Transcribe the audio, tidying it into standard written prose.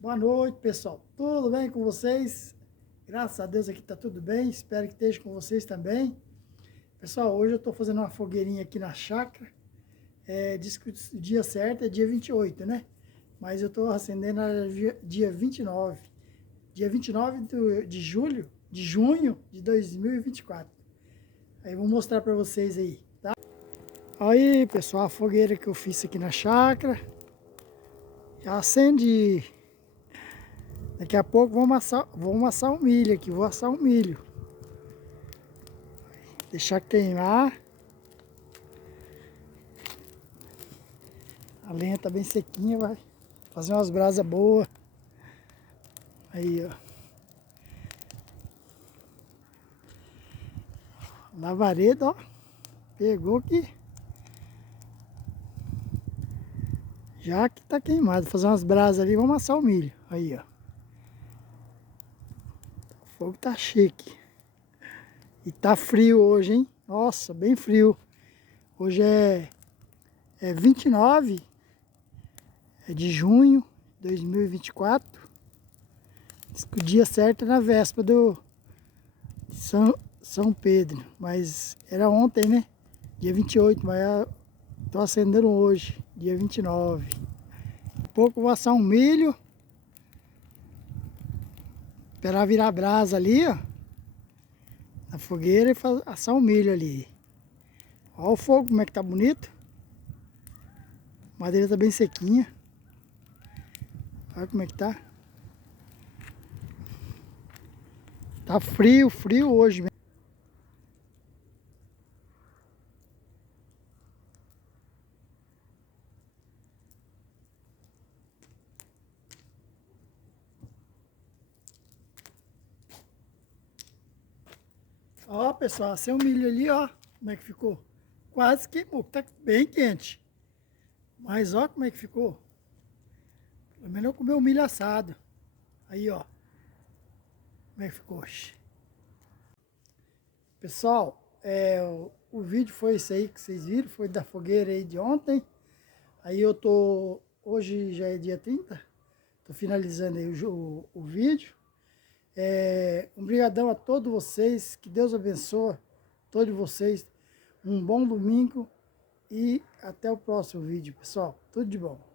Boa noite, pessoal. Tudo bem com vocês? Graças a Deus aqui tá tudo bem. Espero que esteja com vocês também. Pessoal, hoje eu tô fazendo uma fogueirinha aqui na chácara. Diz que o dia certo é dia 28, né? Mas eu tô acendendo dia 29. Dia 29 de junho de 2024. Aí eu vou mostrar pra vocês aí, tá? Aí, pessoal, a fogueira que eu fiz aqui na chácara. Já acendi. Daqui a pouco vou amassar o milho aqui, vou assar o milho. Deixar queimar. A lenha tá bem sequinha, vai fazer umas brasas boas. Aí, ó. Lavareda, ó. Pegou aqui. Já que tá queimado. Vou fazer umas brasas ali, vamos amassar o milho. Aí, ó. O fogo tá chique. E tá frio hoje, hein? Nossa, bem frio. Hoje é 29 de junho de 2024. Diz que o dia certo é na véspera do São Pedro. Mas era ontem, né? Dia 28, mas eu tô acendendo hoje, dia 29. Daqui a pouco eu vou assar um milho. Esperar virar brasa ali, ó. Na fogueira e assar um milho ali. Olha o fogo, como é que tá bonito. A madeira tá bem sequinha. Olha como é que tá. Tá frio, frio hoje mesmo. Ó, pessoal, assei um milho ali, ó. Como é que ficou? Quase queimou, tá bem quente. Mas ó como é que ficou. Pelo menos eu comi o milho assado. Aí, ó. Como é que ficou? Pessoal, o vídeo foi esse aí que vocês viram. Foi da fogueira aí de ontem. Aí eu tô... Hoje já é dia 30. Tô finalizando aí o vídeo. Obrigadão a todos vocês. Que Deus abençoe todos vocês. Um bom domingo. E até o próximo vídeo, pessoal. Tudo de bom.